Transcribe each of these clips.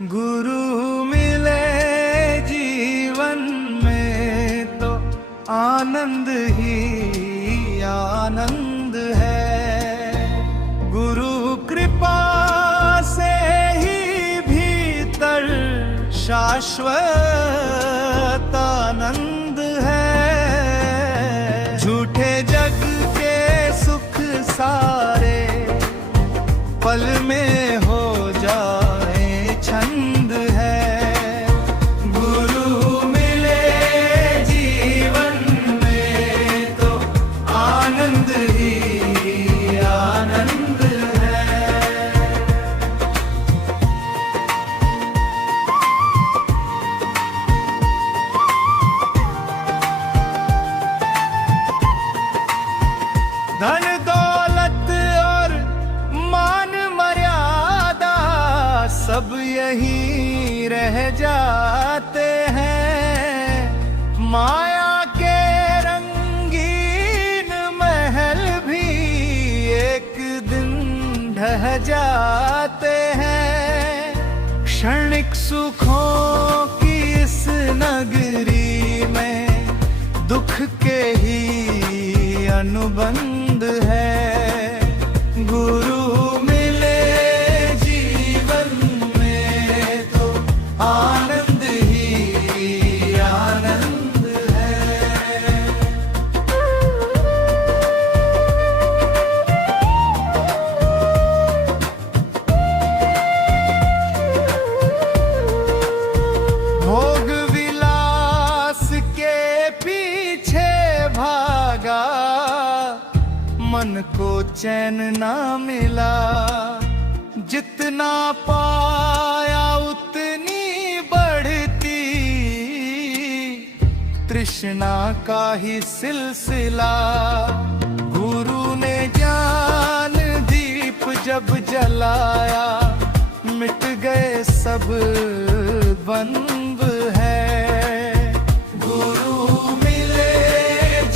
गुरु मिले जीवन में तो आनंद ही आनंद है। गुरु कृपा से ही भीतर शाश्वत आनंद है। झूठे जग के सुख सारे पल में हो जाए छंद है। गुरु मिले जीवन में तो आनंद ही आनंद है। धन दौलत और मान मर्यादा सब यही रह जाते हैं। माया के रंगीन महल भी एक दिन ढह जाते हैं। क्षणिक सुखों की इस नगरी में दुख के ही अनुबंध है। गुरु मिले जीवन में तो आनंद ही आनंद है। भोग विलास के पीछे भागा, मन को चैन ना मिला। जितना पाया उतनी बढ़ती तृष्णा का ही सिलसिला। गुरु ने ज्ञान दीप जब जलाया, मिट गए सब बंब है। गुरु मिले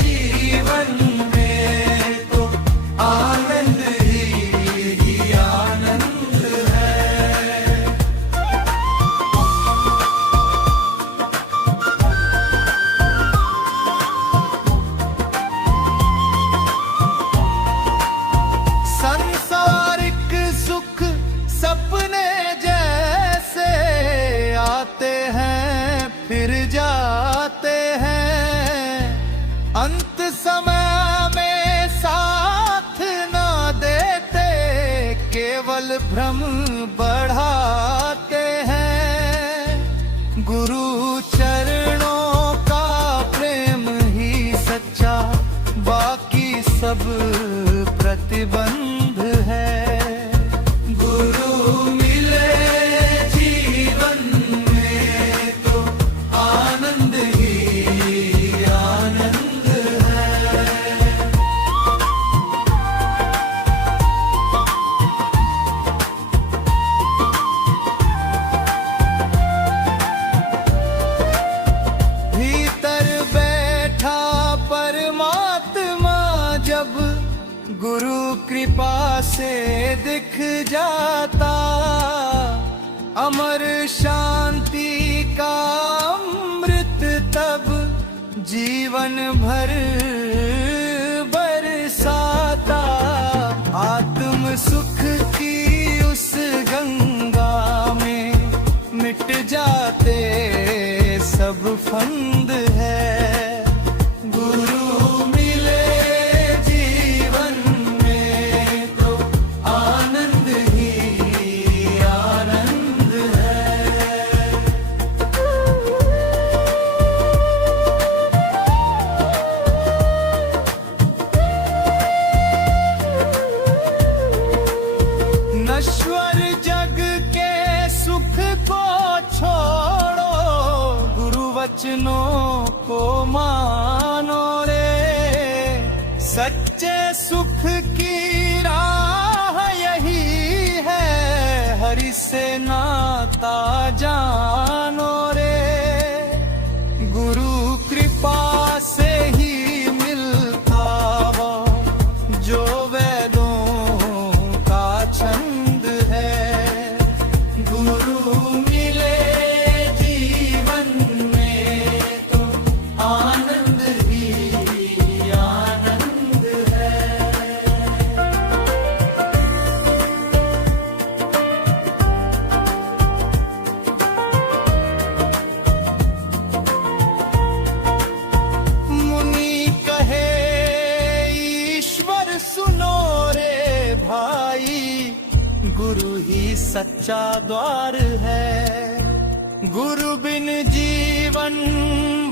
जीवन में तो आनंद ही आनंद है। सांसारिक सुख सपने जैसे आते हैं फिर जाते हैं। अंत समय में साथ ना देते, केवल भ्रम बढ़ाते हैं। गुरु चरणों का प्रेम ही सच्चा, बाकी सब प्रतिबंध है। गुरु मिले जीवन में तो आनंद ही आनंद है। भीतर बैठा परमात्मा जब गुरु कृपा से दिख जाता, अमर शांति का अमृत तब जीवन भर बरसाता। आत्म सुख की उस गंगा में मिट जाते सब फंद है। गुरु मिले जीवन में तो आनंद ही आनंद है। नश्वर जग के सुख को छोड़ो, गुरु वचनों को मानो रे। सच्चे सुख की राह यही है, हरि से नाता जानो रे। गुरु कृपा से ही मिलता वो जो वेदों का छंद है। गुरु ही सच्चा द्वार है। गुरु बिन जीवन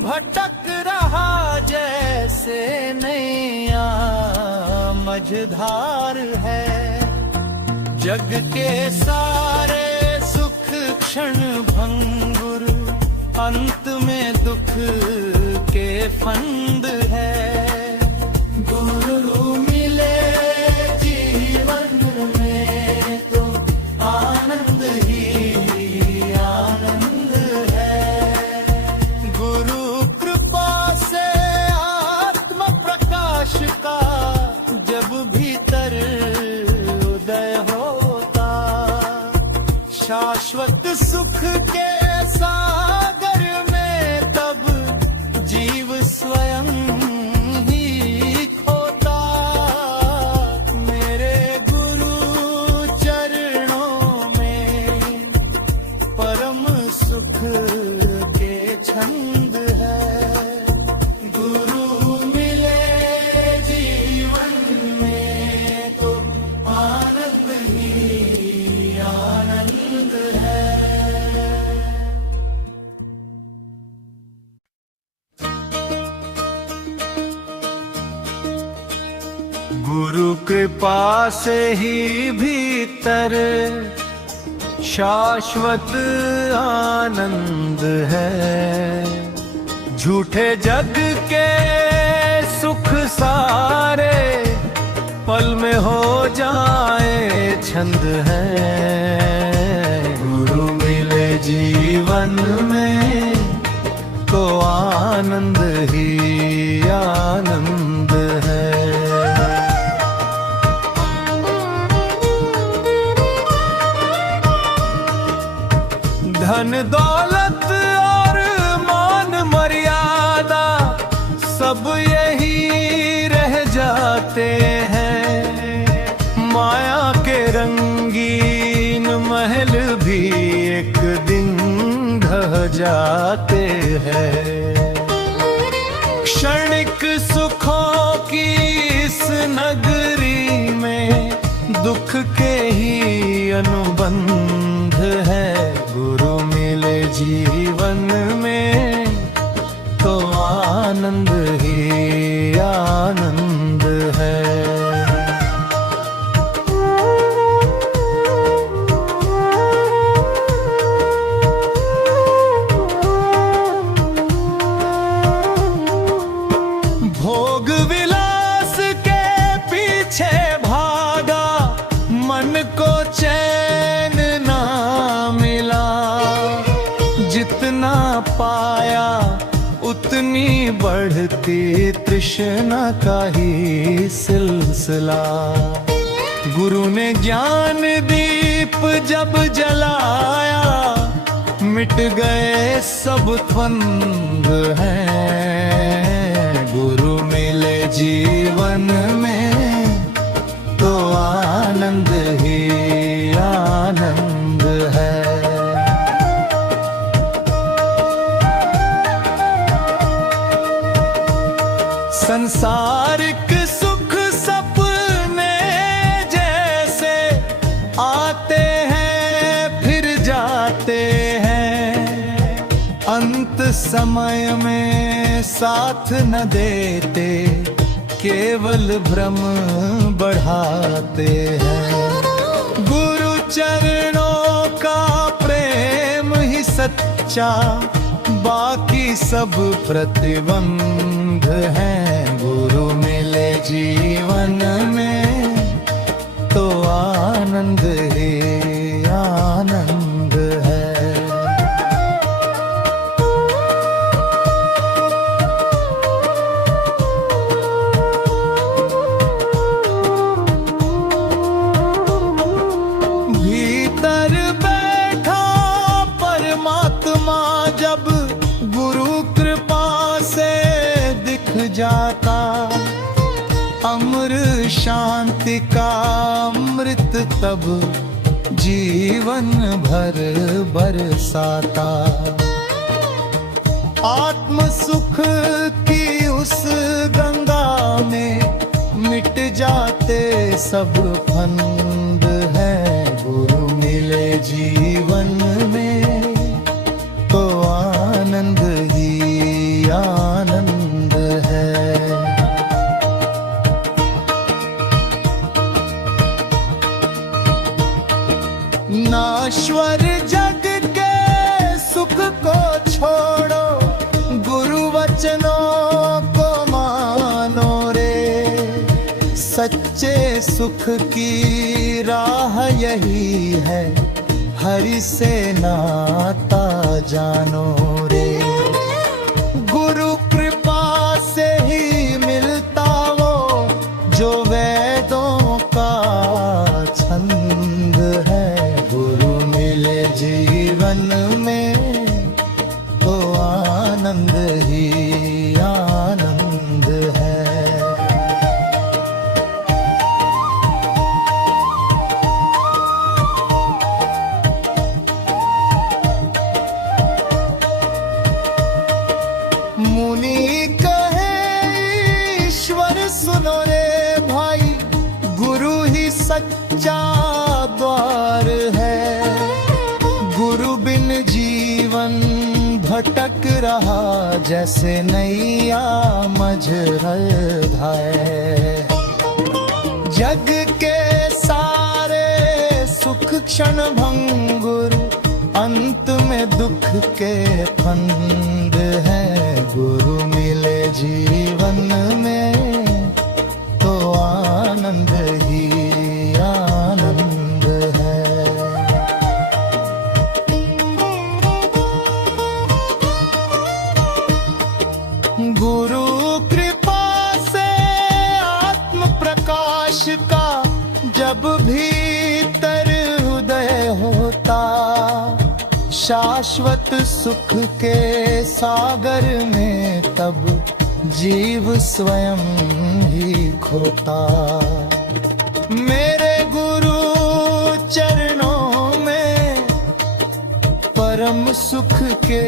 भटक रहा जैसे नैया मझधार है। जग के सारे सुख क्षण भंगुर, अंत में दुख के फंद है। गुरु मिले जीवन में तो आनंद ही आनंद है। गुरु कृपा से आत्म प्रकाश का जब भीतर उदय होता, शाश्वत सुख के सागर में तब जीव स्वयं ही खोता। मेरे गुरु चरणों में परम सुख के छंद है। गुरु मिले जीवन में तो आनंद ही आनंद है। गुरु कृपा से ही भीतर शाश्वत आनंद है। झूठे जग के सुख सारे पल में हो जाए छंद है। गुरु मिले जीवन में तो आनंद ही आनंद है। धन दौलत और मान मर्यादा सब यही रह जाते हैं। माया के रंगीन महल भी एक दिन ढह जाते हैं। क्षणिक सुखों की इस नगरी में दुख के ही अनुबंध है। गुरु मिले जीवन में तो आनंद ही आनंद है। भोग विलास के पीछे भागा, मन को चैन ना मिला। जितना पाया उतनी बढ़ती तृष्णा का ही सिलसिला। गुरु ने ज्ञान दीप जब जलाया, मिट गए सब द्वंद हैं। गुरु मिले जीवन में तो आनंद ही आनंद है। संसारिक सुख सपने जैसे आते हैं फिर जाते हैं। अंत समय में साथ न देते, केवल भ्रम बढ़ाते हैं। गुरु चरणों का प्रेम ही सच्चा, बाकी सब प्रतिबंध हैं। गुरु मिले जीवन में तो आनंद ही आनंद है। भीतर बैठा परमात्मा जब गुरु कृपा से दिख जाता, अमर शांति का अमृत तब जीवन भर बरसाता। आत्म सुख की उस गंगा में मिट जाते सब फंद हैं। गुरु में जीवन में तो आनंद ही आनंद है। नाश्वर जग के सुख को छोड़ो, गुरु वचनों को मानो रे। सच्चे सुख की राह यही है, हरि से नाता जानो रे। गुरु कृपा से ही मिलता वो जो वेदों का छंद है। गुरु मिले जीवन में तो आनंद ही आनंद है। मुनि कहे ईश्वर सुनो रे भाई, गुरु ही सच्चा द्वार है। गुरु बिन जीवन भटक रहा, जैसे नैया मझधर धाए। जग के सारे सुख क्षण भंगुर, अंत में दुख के फंद है। गुरु मिले जीवन में तो आनंद ही आनंद है। गुरु कृपा से आत्म प्रकाश का जब भीतर हृदय होता, शाश्वत सुख के सागर में तब जीव स्वयं ही खोता। मेरे गुरु चरणों में परम सुख के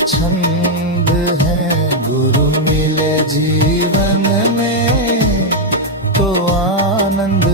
छंद हैं। गुरु मिले जीवन में तो आनंद